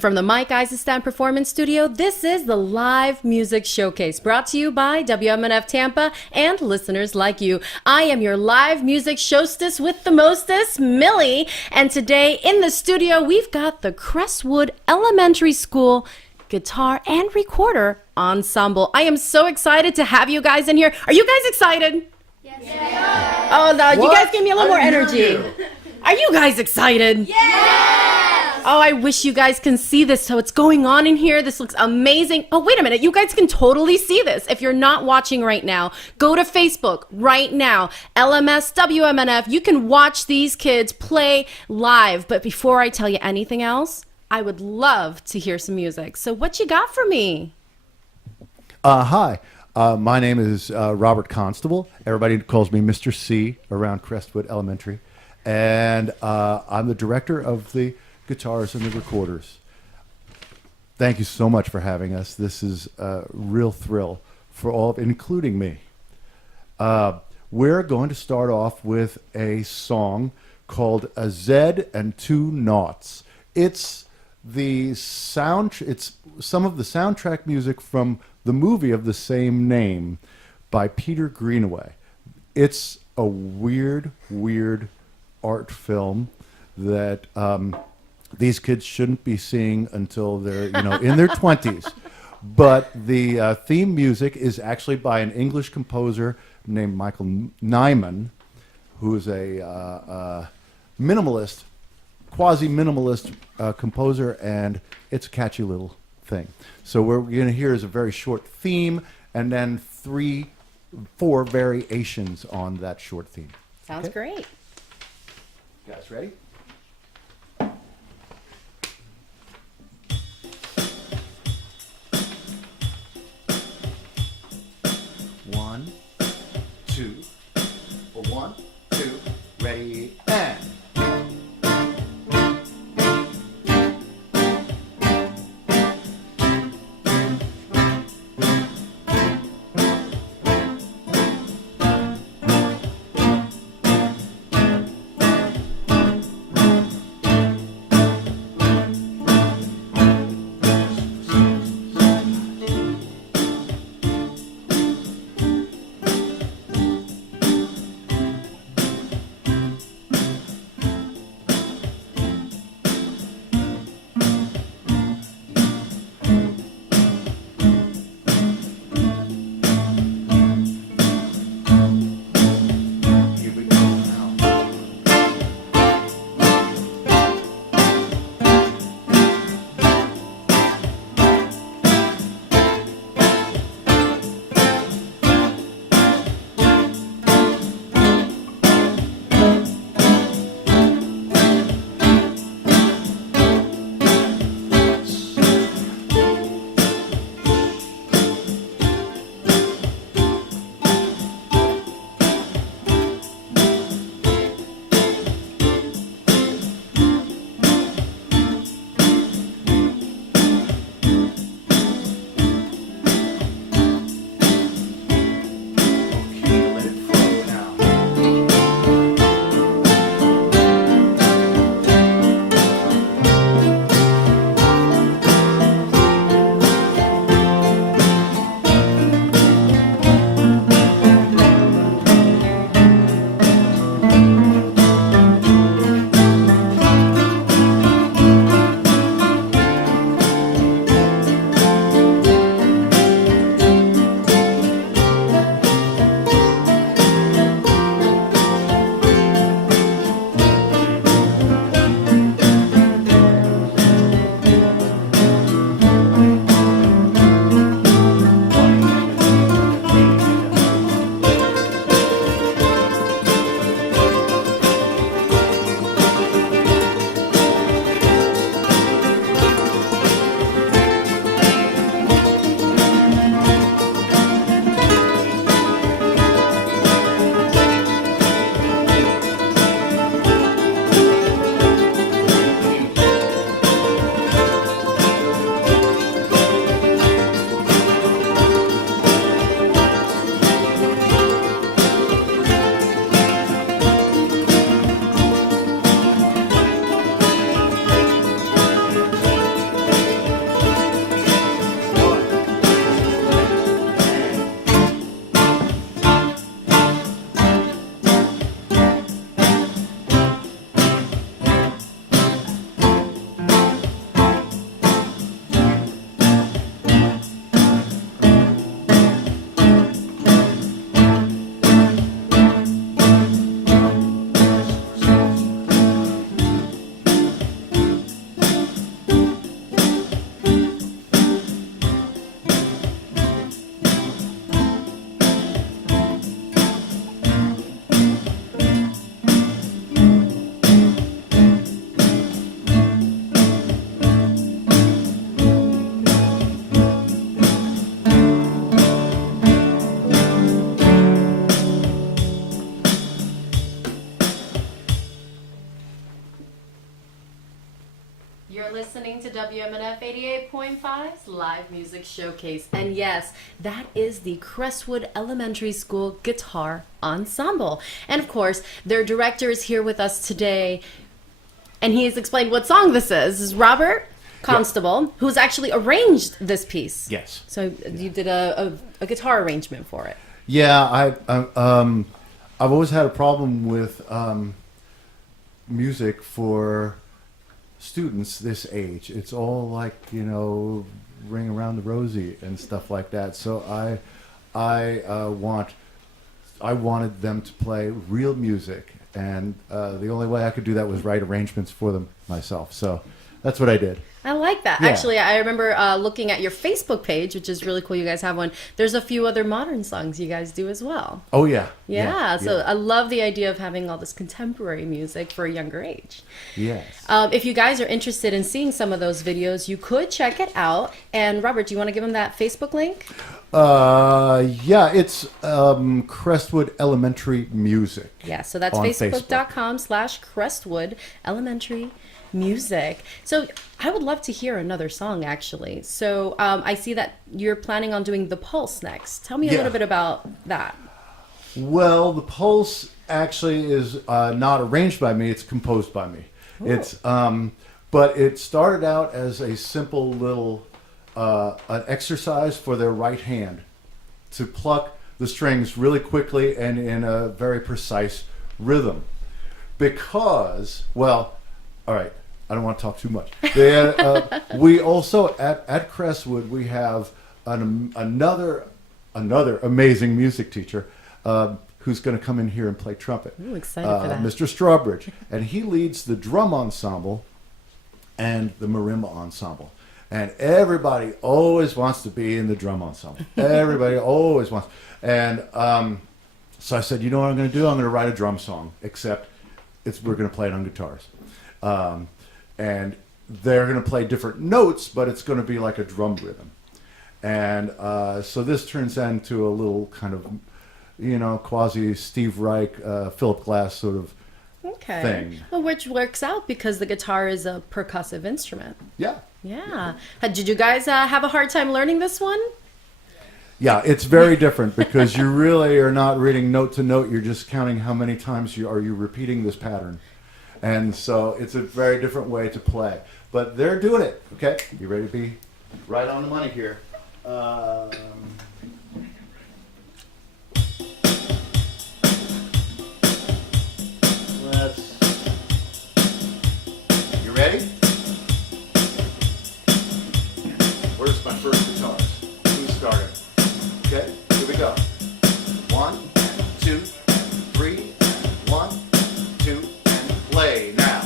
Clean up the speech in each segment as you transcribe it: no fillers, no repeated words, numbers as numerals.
And from the Mike Eisestam Performance Studio, this is the Live Music Showcase, brought to you by WMNF Tampa and listeners like you. I am your live music showstess with the mostest, Millie. And today in the studio, we've got the Crestwood Elementary School guitar and recorder ensemble. I am so excited to have you guys in here. Are you guys excited? Yes. Oh, no, you guys give me a little more energy. Are you guys excited? Yes! Oh, I wish you guys can see this. So it's going on in here. This looks amazing. Oh, wait a minute. You guys can totally see this. If you're not watching right now, go to Facebook right now. LMS WMNF. You can watch these kids play live. But before I tell you anything else, I would love to hear some music. So what you got for me? Hi. My name is Robert Constable. Everybody calls me Mr. C around Crestwood Elementary. And I'm the director of the guitars and the recorders. Thank you so much for having us. This is a real thrill for all, including me. We're going to start off with a song called A Z and Two Noughts. It's some of the soundtrack music from the movie of the same name by Peter Greenaway. It's a weird art film that these kids shouldn't be seeing until they're in their 20s. But the theme music is actually by an English composer named Michael Nyman, who is a minimalist, quasi-minimalist composer, and it's a catchy little thing. So what we're going to hear is a very short theme, and then 4 variations on that short theme. Sounds great. You guys ready? One, two, ready, and. listening to WMNF 88.5's Live Music Showcase. And yes, that is the Crestwood Elementary School Guitar Ensemble. And of course, their director is here with us today, and he has explained what song this is. This is Robert Constable, who's actually arranged this piece. Yes. So you did a guitar arrangement for it. Yeah, I've always had a problem with music for students this age. It's all like, Ring Around the Rosie and stuff like that. So I wanted them to play real music, and the only way I could do that was write arrangements for them myself. So that's what I did. I like that. Yeah. Actually, I remember looking at your Facebook page, which is really cool. You guys have one. There's a few other modern songs you guys do as well. Oh, yeah. Yeah. So I love the idea of having all this contemporary music for a younger age. Yes. If you guys are interested in seeing some of those videos, you could check it out. And Robert, do you want to give them that Facebook link? Yeah, it's Crestwood Elementary Music. Yeah, so that's on facebook.com/Crestwood Elementary Music. So I would love to hear another song, actually. So I see that you're planning on doing The Pulse next. Tell me a little bit about that. Well, The Pulse actually is not arranged by me. It's composed by me. Ooh. It's but it started out as a simple little an exercise for their right hand to pluck the strings really quickly and in a very precise rhythm. Because, well, all right, I don't want to talk too much. We also at Crestwood we have another amazing music teacher who's going to come in here and play trumpet. Ooh, excited for that. Mr. Strawbridge, and he leads the drum ensemble and the marimba ensemble. And everybody always wants to be in the drum ensemble. Everybody always wants. And so I said, you know what I'm going to do? I'm going to write a drum song, except we're going to play it on guitars. And they're going to play different notes, but it's going to be like a drum rhythm. And so this turns into a little kind of, quasi Steve Reich, Philip Glass sort of thing. Well, which works out because the guitar is a percussive instrument. Yeah. Yeah. Did you guys have a hard time learning this one? Yeah, it's very different because you really are not reading note to note. You're just counting how many times you repeating this pattern. And so it's a very different way to play. But they're doing it. Okay, you ready to be right on the money here? You ready? Where's my first guitars? Who's starting? Okay, here we go. 1, 2, 3, 1, 2, and play now.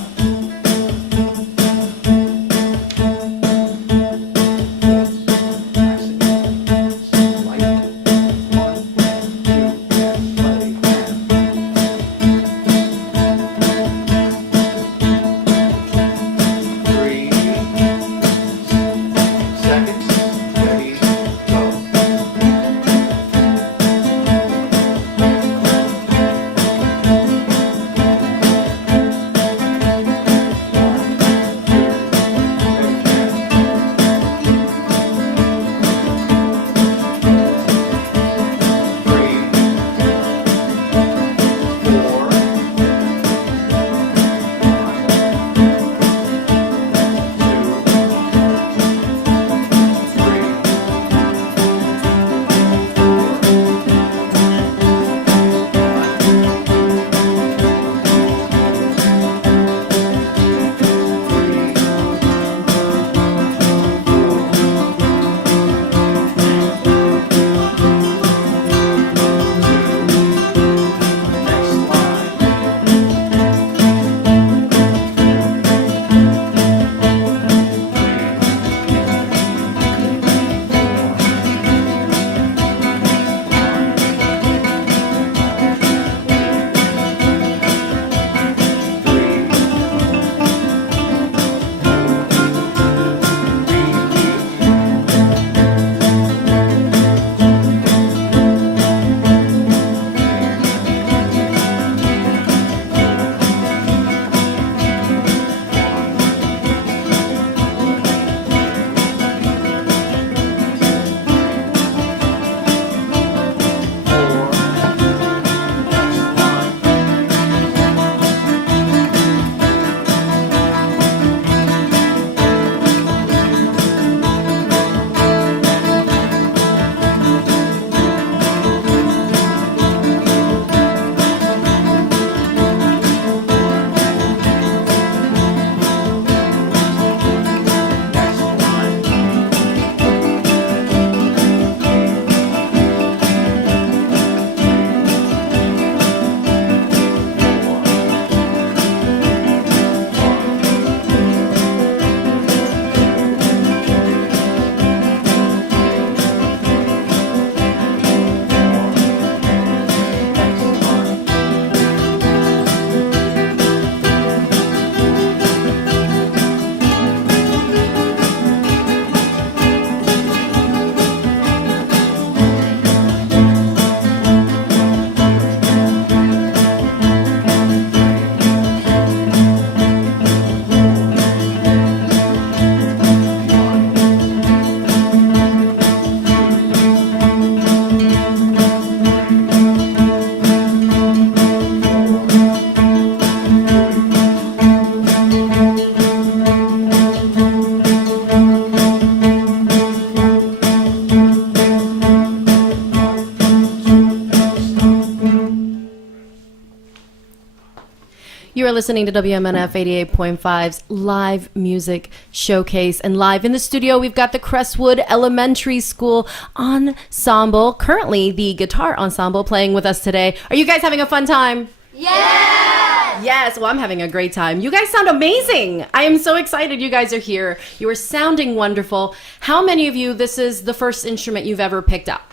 listening to WMNF 88.5's live music showcase. And live in the studio, we've got the Crestwood Elementary School Ensemble. Currently, the guitar ensemble playing with us today. Are you guys having a fun time? Yeah! Yes, well, I'm having a great time. You guys sound amazing. I am so excited you guys are here. You are sounding wonderful. How many of you, this is the first instrument you've ever picked up?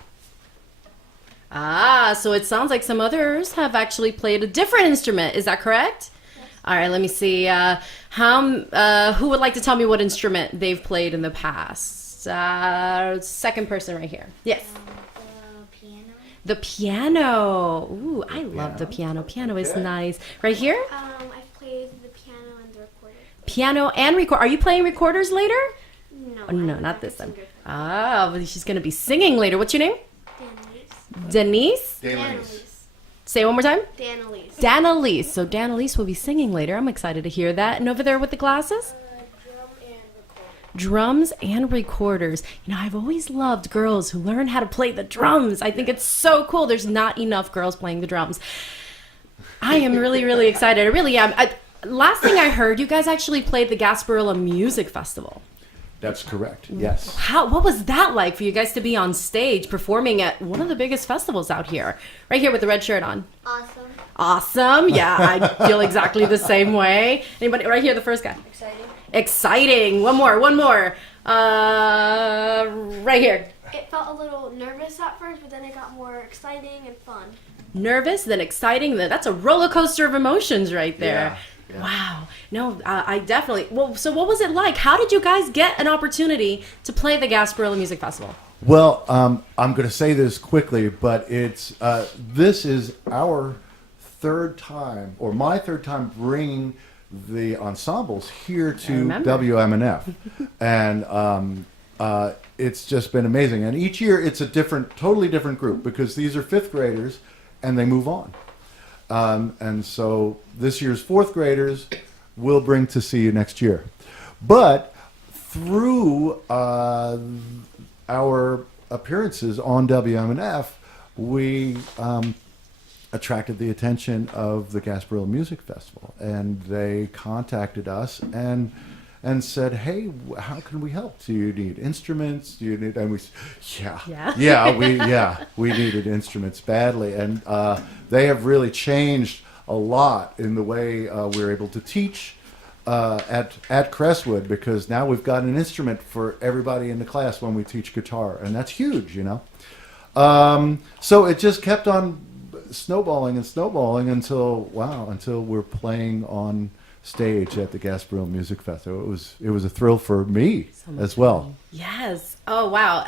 Ah, so it sounds like some others have actually played a different instrument. Is that correct? Yes. All right, let me see. Who would like to tell me what instrument they've played in the past? Second person right here. Yes. The piano. The piano. Ooh, I love the piano. Piano is nice. Right here? I've played the piano and the recorder. Piano and record. Are you playing recorders later? No. Oh, no, not this time. Ah, well, she's going to be singing later. What's your name? Denise. Denise? Say it one more time. Danelise. Danelise. So Danelise will be singing later. I'm excited to hear that. And over there with the glasses? Drum and recorder. Drums and recorders. You know, I've always loved girls who learn how to play the drums. I think it's so cool. There's not enough girls playing the drums. I am really, really excited. I really am. Last thing I heard, you guys actually played the Gasparilla Music Festival. That's correct. Yes. What was that like for you guys to be on stage performing at one of the biggest festivals out here? Right here with the red shirt on. Awesome. Awesome. Yeah, I feel exactly the same way. Anybody? Right here, the first guy. Exciting. Exciting. One more. Right here. It felt a little nervous at first, but then it got more exciting and fun. Nervous, then exciting. That's a roller coaster of emotions right there. Yeah. Wow. No, I definitely. Well, so what was it like? How did you guys get an opportunity to play the Gasparilla Music Festival? Well, I'm going to say this quickly, but it's this is our third time, or my third time, bringing the ensembles here to WMNF, and it's just been amazing. And each year, it's a totally different group because these are fifth graders, and they move on. And so this year's fourth graders we'll bring to see you next year. But through our appearances on WMNF, we attracted the attention of the Gasparilla Music Festival. And they contacted us and said, "Hey, how can we help? Do you need instruments? Do you need?" And we, we needed instruments badly, and they have really changed a lot in the way we're able to teach at Crestwood, because now we've got an instrument for everybody in the class when we teach guitar, and that's huge, you know. So it just kept on snowballing until we're playing on stage at the Gasparilla Music Festival. It was a thrill for me as well. Yes. Oh wow.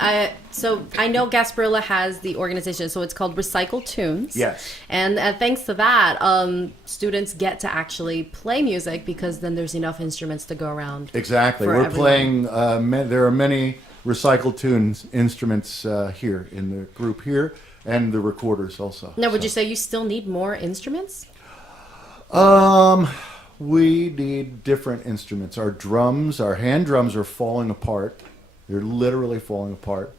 So I know Gasparilla has the organization, so it's called Recycle Tunes. Yes. And thanks to that, students get to actually play music because then there's enough instruments to go around. Exactly. For We're everyone. playing. There are many Recycle Tunes instruments here in the group here, and the recorders also. Now, would you say you still need more instruments? We need different instruments. Our hand drums are falling apart. They're literally falling apart.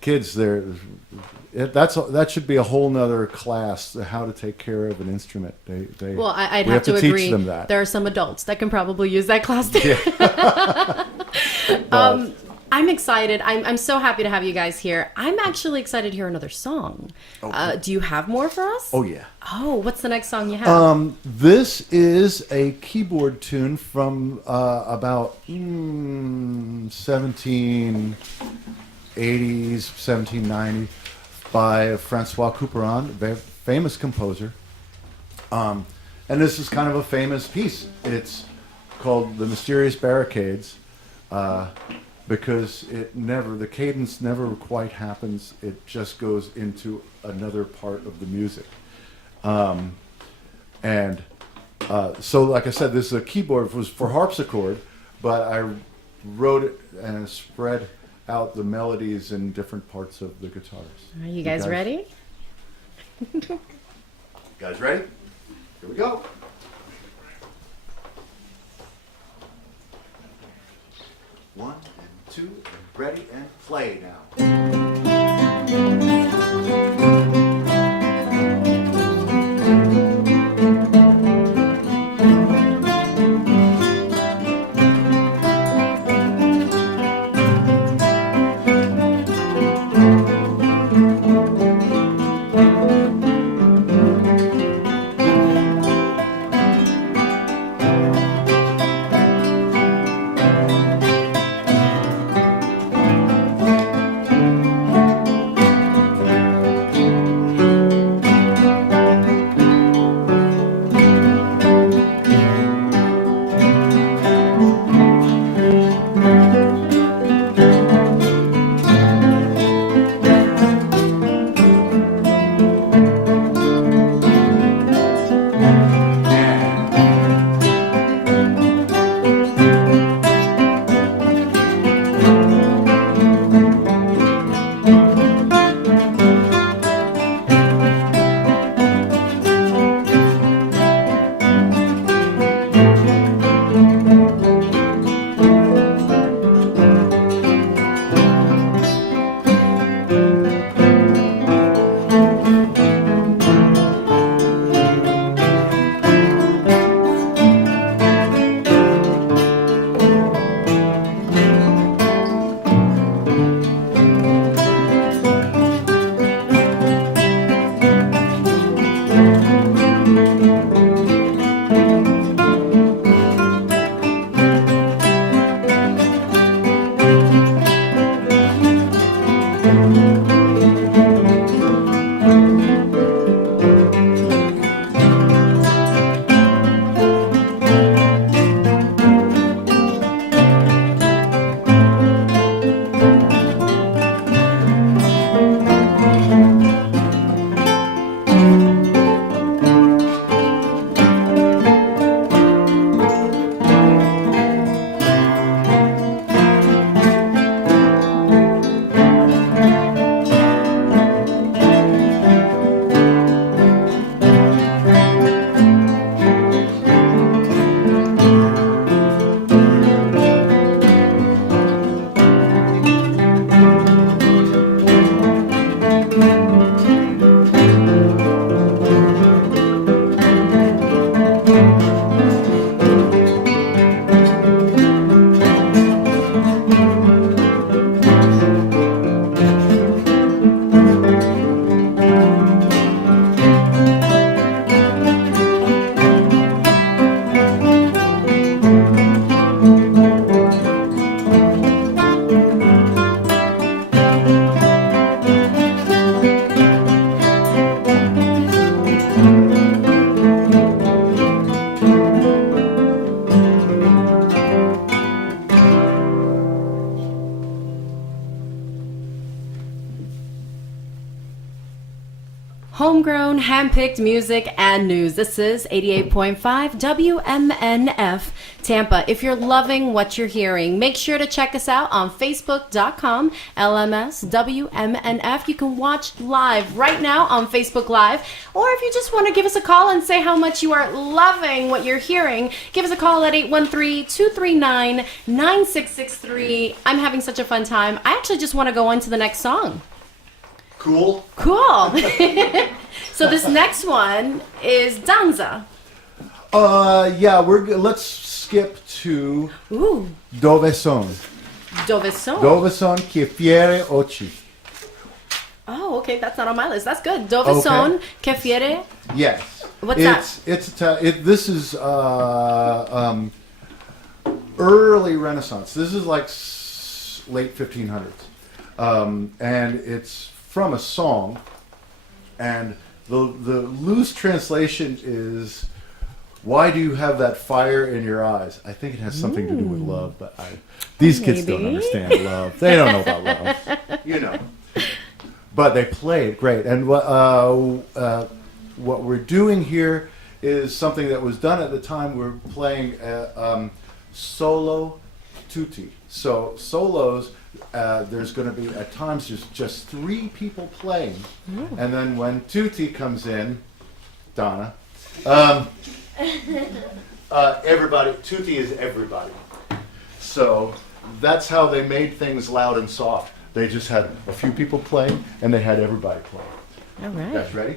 Kids, that should be a whole nother class, how to take care of an instrument. Well, I'd we have to agree. Teach them that. There are some adults that can probably use that class too. Yeah. I'm excited. I'm so happy to have you guys here. I'm actually excited to hear another song. Okay. Do you have more for us? Oh, yeah. Oh, what's the next song you have? This is a keyboard tune from about 1780s, 1790 by Francois Couperin, a very famous composer. And this is kind of a famous piece. It's called The Mysterious Barricades. Because the cadence never quite happens. It just goes into another part of the music. So like I said, this is a keyboard. It was for harpsichord, but I wrote it and spread out the melodies in different parts of the guitars. Are you guys ready? You guys ready? Here we go. 1 and 2 and ready and play now. Homegrown, handpicked music and news. This is 88.5 WMNF Tampa. If you're loving what you're hearing, make sure to check us out on Facebook.com, LMS WMNF. You can watch live right now on Facebook Live. Or if you just want to give us a call and say how much you are loving what you're hearing, give us a call at 813-239-9663. I'm having such a fun time. I actually just want to go on to the next song. Cool. So this next one is Danza. Yeah, let's skip to Ooh, Dove son. Dove son. Dove son che fiere occhi. Oh, okay, that's not on my list. That's good. Dove Okay. son che fiere. Yes. What's that? This is early Renaissance. This is like late 1500s. And it's from a song, and the loose translation is, "Why do you have that fire in your eyes?" I think it has something to do with love, but these kids don't Maybe. understand love. They don't know about love, you know. But they play it great, and what we're doing here is something that was done at the time. We're playing solo tutti. So solos. There's going to be, at times, there's just 3 people playing. And then when tutti comes in, Donna, everybody, tutti is everybody. So that's how they made things loud and soft. They just had a few people playing, and they had everybody playing. All right. Guys ready?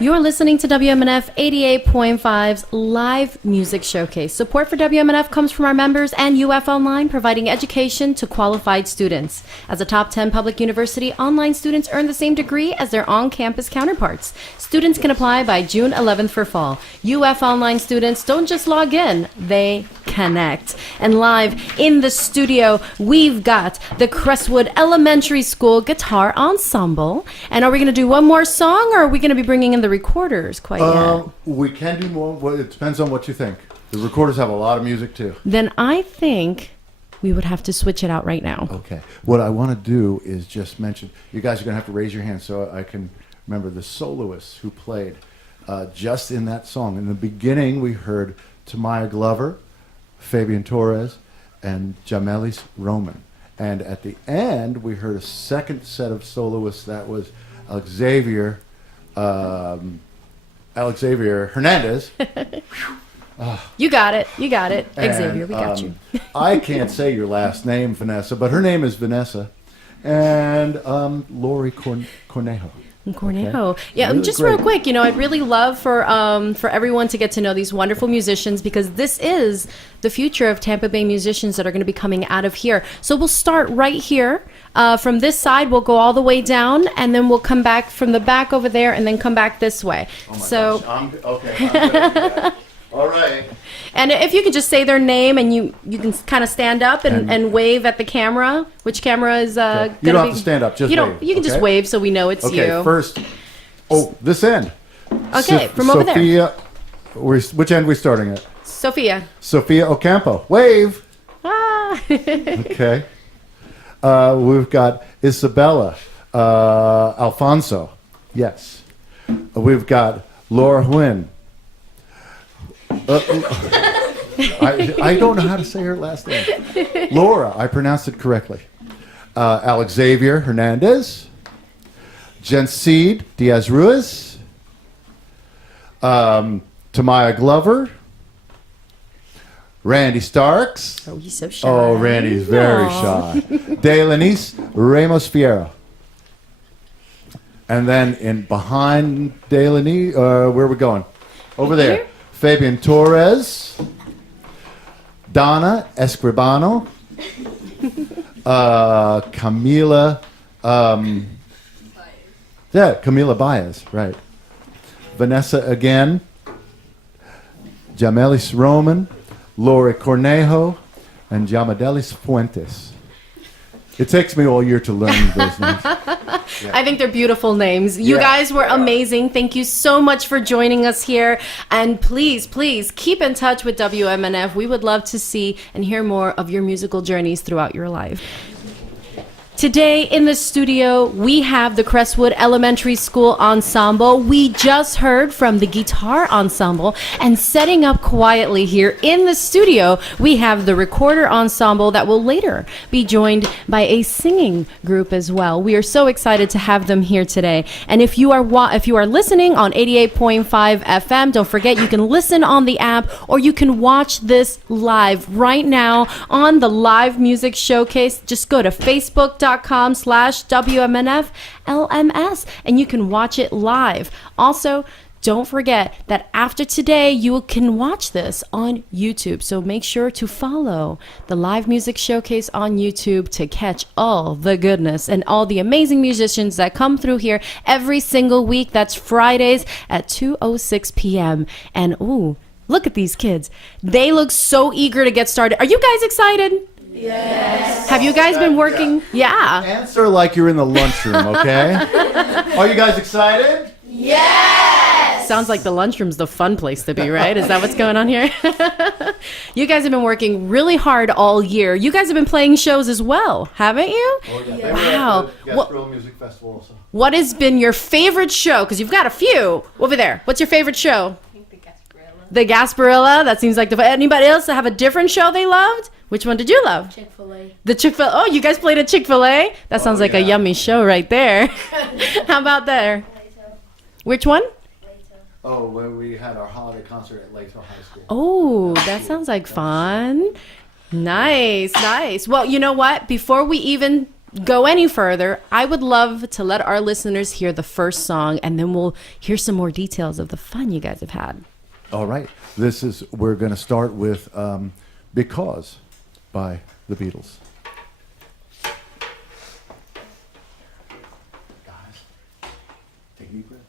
You're listening to WMNF 88.5's live music showcase. Support for WMNF comes from our members and UF Online, providing education to qualified students. As a top 10 public university, online students earn the same degree as their on-campus counterparts. Students can apply by June 11th for fall. UF Online students don't just log in, they connect. And live in the studio, we've got the Crestwood Elementary School Guitar Ensemble. And are we going to do one more song, or are we going to be bringing in the recorders quite yet? We can do more. Well, it depends on what you think. The recorders have a lot of music too. Then I think we would have to switch it out right now. Okay. What I want to do is just mention, you guys are going to have to raise your hands so I can remember the soloists who played. just in that song. In the beginning, we heard Tamaya Glover, Fabian Torres, and Jamelis Roman. And at the end, we heard a second set of soloists. That was Xavier Hernandez. You got it. You got it. And, Xavier, we got you. I can't say your last name, Vanessa, but her name is Vanessa. And Lori Cornejo. Cornejo. Okay. Yeah, Really just great. real quick, I'd really love for everyone to get to know these wonderful musicians, because this is the future of Tampa Bay musicians that are going to be coming out of here. So we'll start right here. From this side, we'll go all the way down, and then we'll come back from the back over there, and then come back this way. Oh my So, gosh. I'm good at that. All right. and if you could just say their name, and you can kind of stand up and wave at the camera. Which camera is Okay. You don't have to stand up, just you don't. wave, You can just okay? wave so we know it's Okay, you. first. Oh, this end. Okay, from over there. Sophia, which end are we starting at? Sophia. Sophia Ocampo. Wave. Ah. Okay. We've got Isabella Alfonso. Yes. We've got Laura Huyn. I don't know how to say her last name. Laura, I pronounced it correctly. Xavier Hernandez. Jenseed Diaz Ruiz. Tamaya Glover. Randy Starks. Oh, he's so shy. Oh, Randy's very Aw. shy. Delanice Ramos Fierro. And then in behind Delanice, where are we going? Over there. Here? Fabian Torres. Donna Escribano. Camila. Camila Baez, right. Vanessa again. Jamelis Roman. Lori Cornejo, and Jamadelis Fuentes. It takes me all year to learn those names. I think they're beautiful names. You Yeah. guys were amazing. Thank you so much for joining us here. And please, please keep in touch with WMNF. We would love to see and hear more of your musical journeys throughout your life. Today in the studio, we have the Crestwood Elementary School Ensemble. We just heard from the guitar ensemble, and setting up quietly here in the studio, we have the recorder ensemble that will later be joined by a singing group as well. We are so excited to have them here today. And if you are listening on 88.5 FM, don't forget you can listen on the app, or you can watch this live right now on the Live Music Showcase. Just go to facebook.com/WMNF-LMS and you can watch it live. Also, don't forget that after today, you can watch this on YouTube. So make sure to follow the Live Music Showcase on YouTube to catch all the goodness and all the amazing musicians that come through here every single week. That's Fridays at 2:06 p.m. And ooh, look at these kids. They look so eager to get started. Are you guys excited? Yes. Have you guys been working? Yeah. Answer like you're in the lunchroom, okay? Are you guys excited? Sounds like the lunchroom's the fun place to be, right? Is that what's going on here? You guys have been working really hard all year. You guys have been playing shows as well, haven't you? Oh, yeah. Wow. Gasparilla Music Festival also. What has been your favorite show? Because you've got a few over there. What's your favorite show? The Gasparilla. That seems like anybody else have a different show they loved? Which one did you love? Chick-fil-A. The Chick-fil-A. Oh, you guys played at Chick-fil-A? That sounds like a yeah. yummy show right there. How about there? Which one? Oh, when we had our holiday concert at Lato High School. Oh, that sounds like fun. Nice, nice. Well, you know what? Before we even go any further, I would love to let our listeners hear the first song, and then we'll hear some more details of the fun you guys have had. All right. We're going to start with Because by the Beatles. Guys, take a deep breath.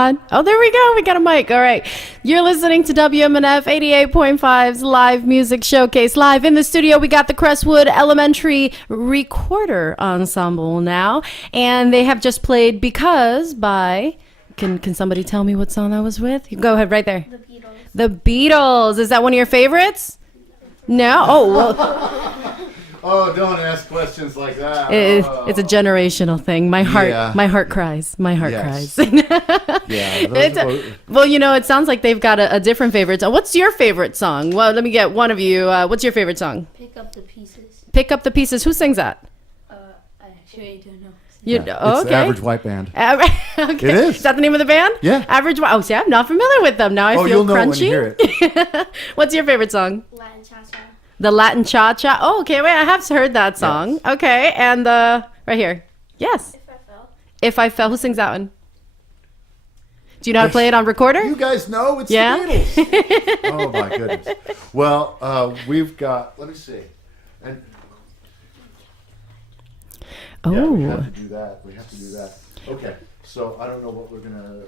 on. Oh, there we go. We got a mic. All right. You're listening to WMNF 88.5's Live Music Showcase. Live in the studio, we got the Crestwood Elementary Recorder Ensemble now. And they have just played Because by... Can somebody tell me what song that was with? Go ahead, right there. The Beatles. The Beatles. Is that one of your favorites? No? Oh, well... Oh, don't ask questions like that. It's a generational thing. My heart cries. My heart Yes. cries. Yeah. Well, it sounds like they've got a different favorite. What's your favorite song? Well, let me get one of you. What's your favorite song? Pick up the pieces. Pick Up the Pieces. Who sings that? I actually don't know. You, It's the Average White Band. Okay. It is. Is that the name of the band? Yeah. Average White. Oh, see, I'm not familiar with them. Now I feel you'll know crunchy. when you hear it. What's your favorite song? Latin cha-cha. The Latin Cha-Cha. Oh, okay. Wait, I have heard that song. Yes. Okay. And right here. Yes. If I fell. If I Fell. Who sings that one? Do you know how to play it on recorder? You guys know it's Yeah? the Beatles. Oh my goodness. Well, we've got. Let me see. And yeah, we have to do that. We have to do that. Okay. So I don't know what we're gonna.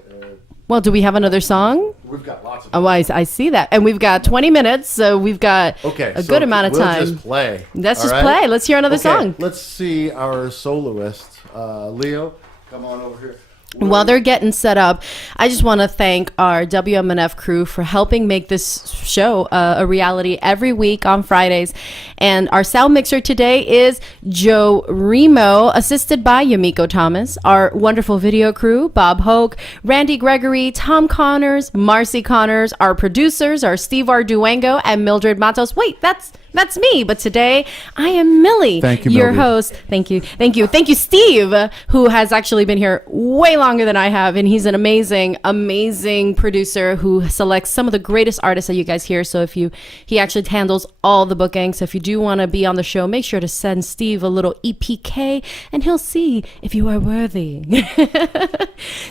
Well, do we have another song? We've got lots of. Oh, I see that. And we've got 20 minutes, so we've got a good amount of time. We'll just play. Let's all just right? play. Let's hear another Okay, song. Let's see our soloist, Leo. Come on over here. While they're getting set up, I just want to thank our WMNF crew for helping make this show a reality every week on Fridays. And our sound mixer today is Joe Remo, assisted by Yamiko Thomas. Our wonderful video crew, Bob Hoke, Randy Gregory, Tom Connors, Marcy Connors. Our producers are Steve Arduengo and Mildred Matos. Wait, that's me. But today, I am Millie, Thank you, your Mildred. host. Thank you, Steve, who has actually been here way longer than I have, and he's an amazing producer who selects some of the greatest artists that you guys hear. So he actually handles all the bookings. So if you do want to be on the show, make sure to send Steve a little EPK, and he'll see if you are worthy.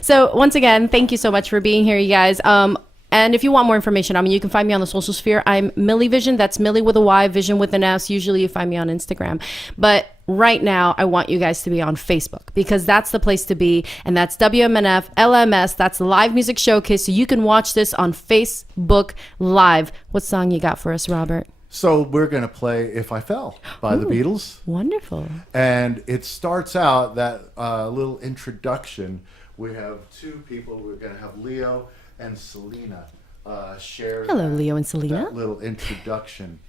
So once again, thank you so much for being here, you guys. And if you want more information, you can find me on the social sphere. I'm Millie Vision. That's Millie with a Y, Vision with an S. Usually you find me on Instagram. But right now, I want you guys to be on Facebook because that's the place to be. And that's WMNF LMS. That's the Live Music Showcase. So you can watch this on Facebook Live. What song you got for us, Robert? So we're going to play If I Fell by the Beatles. Wonderful. And it starts out that little introduction. We have two people. We're going to have Leo and Selena share. Hello, Leo and Selena. That little introduction,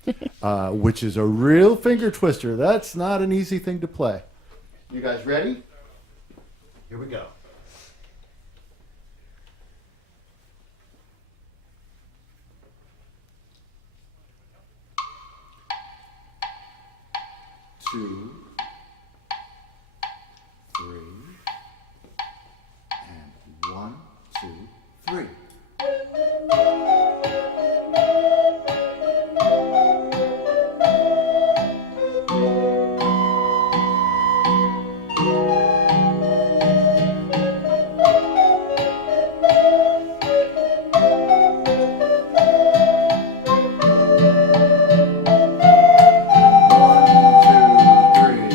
which is a real finger twister. That's not an easy thing to play. You guys ready? Here we go. Two, three, and 1, 2, 3. One, two, three.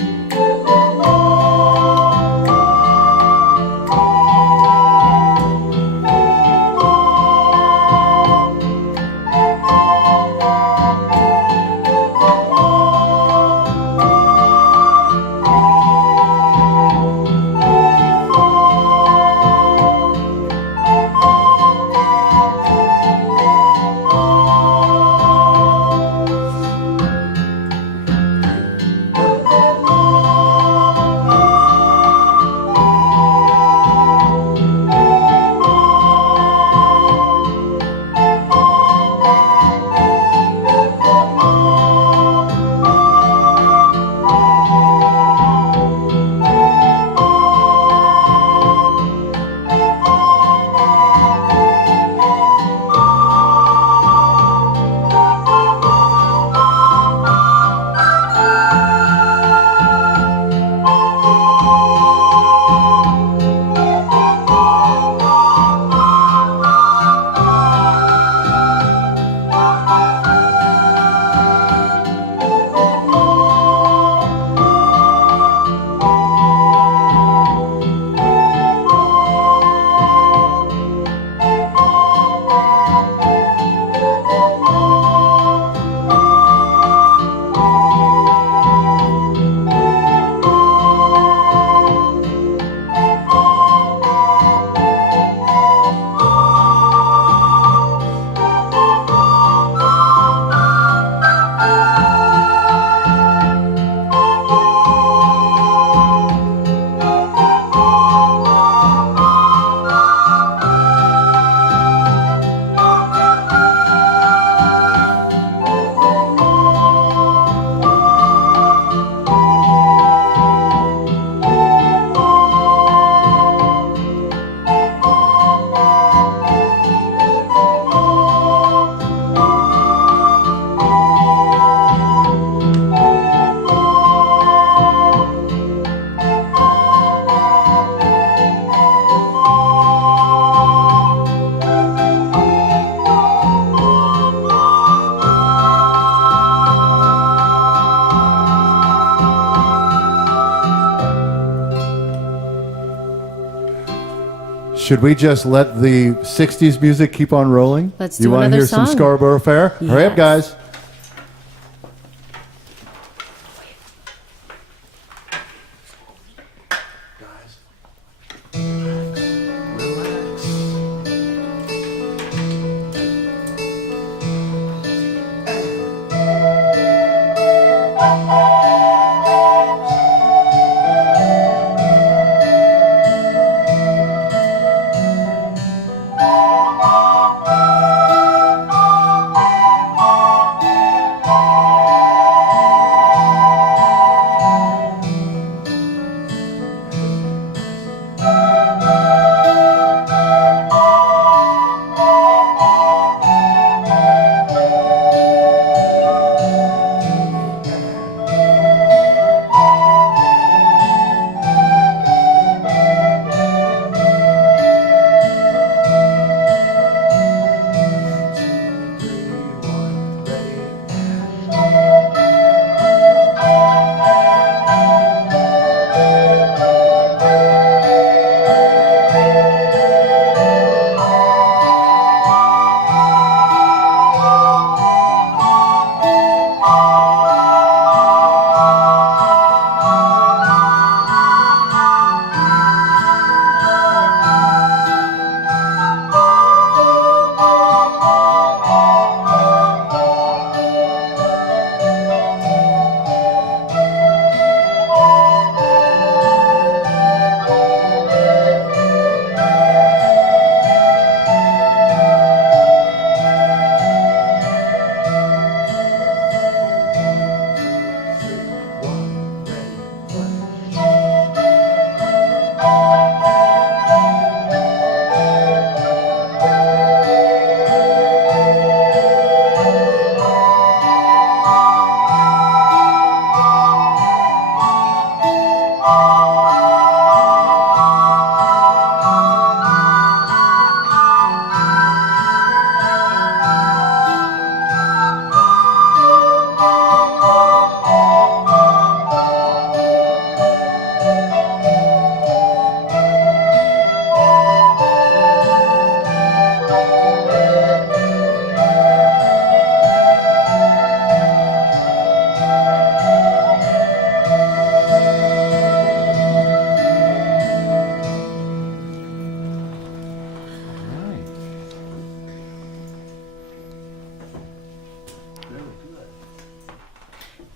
Should we just let the 60s music keep on rolling? Let's do You want to another hear some song. Scarborough Fair? Hurry up, Yes. guys.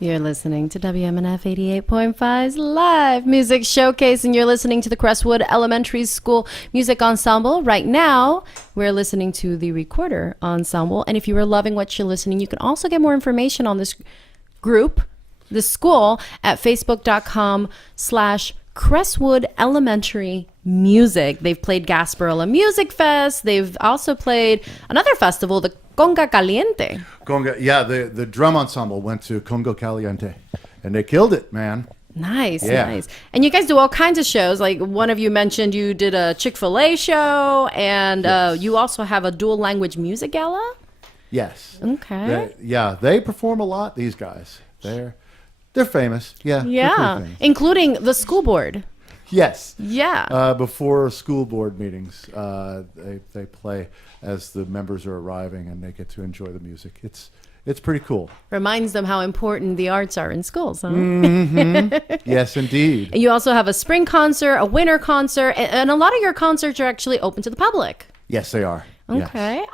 You're listening to WMNF 88.5's Live Music Showcase, and you're listening to the Crestwood Elementary School Music Ensemble. Right now, we're listening to the Recorder Ensemble, and if you are loving what you're listening, you can also get more information on this group, this school, at facebook.com/Crestwood Elementary Music. They've played Gasparilla Music Fest. They've also played another festival, the Conga Caliente. Conga, yeah, the drum ensemble went to Congo Caliente, and they killed it, man. Nice, Yeah. nice. And you guys do all kinds of shows. Like one of you mentioned you did a Chick-fil-A show, and you also have a dual language music gala. Yes. Okay. They perform a lot, these guys. They're famous. Yeah. they're Yeah, pretty famous. including the school board. Yes. Yeah. Before school board meetings, they play as the members are arriving, and they get to enjoy the music. It's pretty cool. Reminds them how important the arts are in schools, huh? Yes, indeed. And you also have a spring concert, a winter concert, and a lot of your concerts are actually open to the public. Yes, they are. Yes. Okay.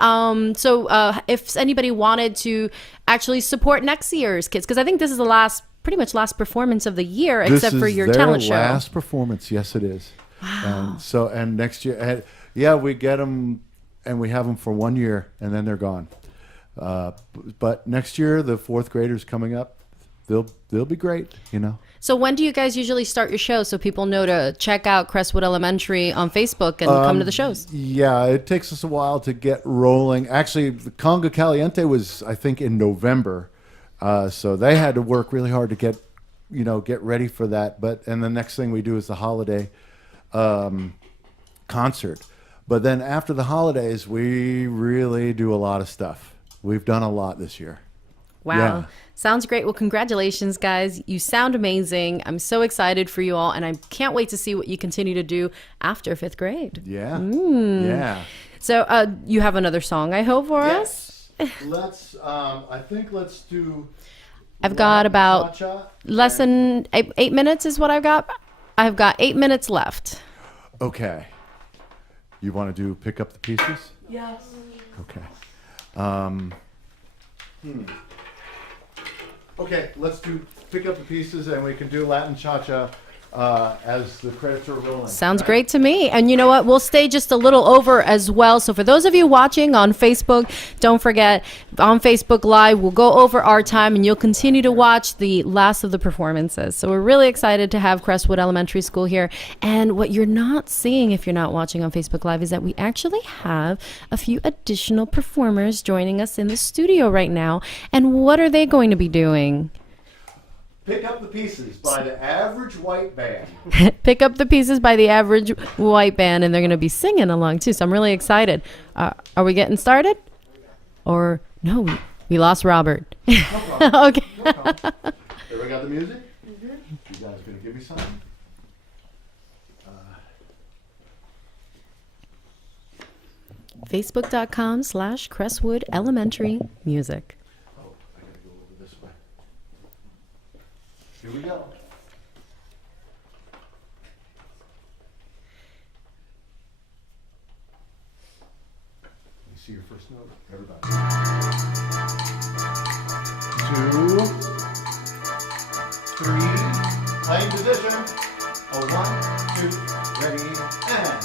So if anybody wanted to actually support next year's kids, because I think this is the pretty much last performance of the year, except for your talent show. This is their last performance. Yes, it is. Wow. And next year, we get them, and we have them for 1 year, and then they're gone. But next year, the fourth graders coming up, they'll be great. So when do you guys usually start your show so people know to check out Crestwood Elementary on Facebook and come to the shows? Yeah, it takes us a while to get rolling. Actually, the Conga Caliente was, I think, in November. So they had to work really hard to get ready for that. And the next thing we do is the holiday concert. But then after the holidays, we really do a lot of stuff. We've done a lot this year. Wow. Yeah. Sounds great. Well, congratulations, guys. You sound amazing. I'm so excited for you all, and I can't wait to see what you continue to do after 5th grade. Yeah. Yeah. So you have another song, I hope, for us? Yes. I think let's do... I've got about Cha-cha less than 8 minutes is what I've got. I've got 8 minutes left. Okay. You want to do Pick Up the Pieces? Yes. Okay. Okay, let's do Pick Up the Pieces, and we can do Latin Cha-Cha as the credits are rolling. Sounds great to me. And you know what? We'll stay just a little over as well. So for those of you watching on Facebook, don't forget, on Facebook Live, we'll go over our time, and you'll continue to watch the last of the performances. So we're really excited to have Crestwood Elementary School here. And what you're not seeing if you're not watching on Facebook Live is that we actually have a few additional performers joining us in the studio right now. And what are they going to be doing? Pick Up the Pieces by the Average White Band. Pick Up the Pieces by the Average White Band, and they're going to be singing along too, so I'm really excited. Are we getting started? Or no, we lost Robert. No problem. Okay. No problem. Everybody got the music? Mm-hmm. You guys going to give me something? Facebook.com/Crestwood Elementary Music. Oh, I got to go over this way. Here we go. Let me see your first note, everybody. 2, 3, playing position. A 1, 2, ready, and.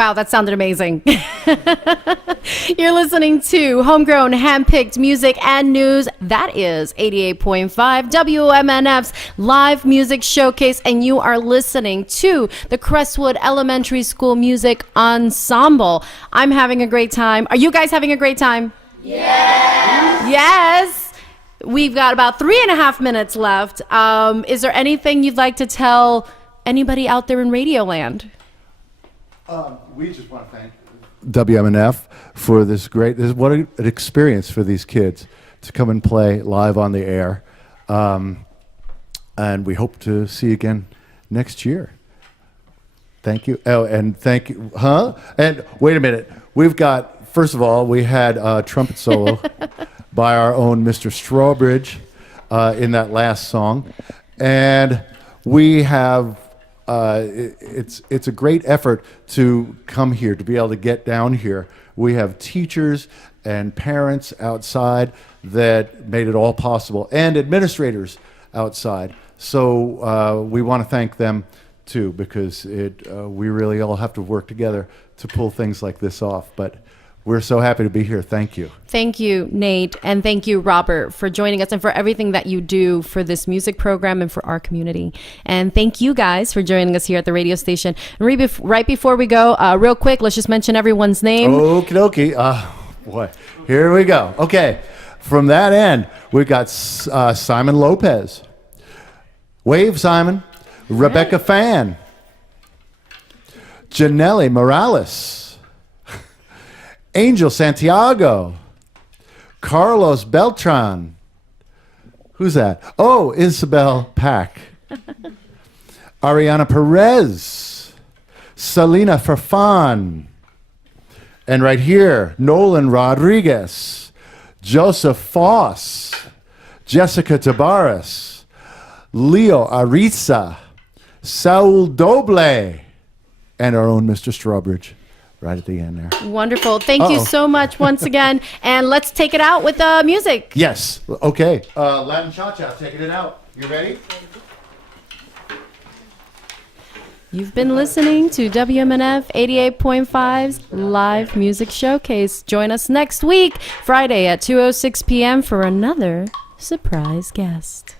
Wow, that sounded amazing. You're listening to Homegrown, Handpicked Music and News. That is 88.5 WMNF's Live Music Showcase, and you are listening to the Crestwood Elementary School Music Ensemble. I'm having a great time. Are you guys having a great time? Yes. Yes. We've got about 3.5 minutes left. Is there anything you'd like to tell anybody out there in Radio Land? We just want to thank WMNF for what an experience for these kids to come and play live on the air. And we hope to see you again next year. Thank you. Oh, and thank you. And wait a minute. First of all, we had a trumpet solo by our own Mr. Strawbridge in that last song. And we have it's a great effort to come here, to be able to get down here. We have teachers and parents outside that made it all possible, and administrators outside. So we want to thank them too, because we really all have to work together to pull things like this off. But we're so happy to be here. Thank you. Thank you, Nate, and thank you, Robert, for joining us and for everything that you do for this music program and for our community. And thank you guys for joining us here at the radio station. And right before we go, real quick, let's just mention everyone's name. Okie dokie. Boy, here we go. Okay, from that end, we've got Simon Lopez. Wave, Simon. Rebecca Fan. Janelle Morales. Angel Santiago, Carlos Beltran. Who's that? Oh, Isabel Pack. Ariana Perez, Selena Farfan. And right here, Nolan Rodriguez, Joseph Foss, Jessica Tabares, Leo Ariza, Saul Doble, and our own Mr. Strawbridge. Right at the end there. Wonderful. Thank you so much once again. And let's take it out with music. Yes. Okay. Latin Cha-Cha, taking it out. You ready? You've been listening to WMNF 88.5's Live Music Showcase. Join us next week, Friday at 2:06 p.m. for another surprise guest.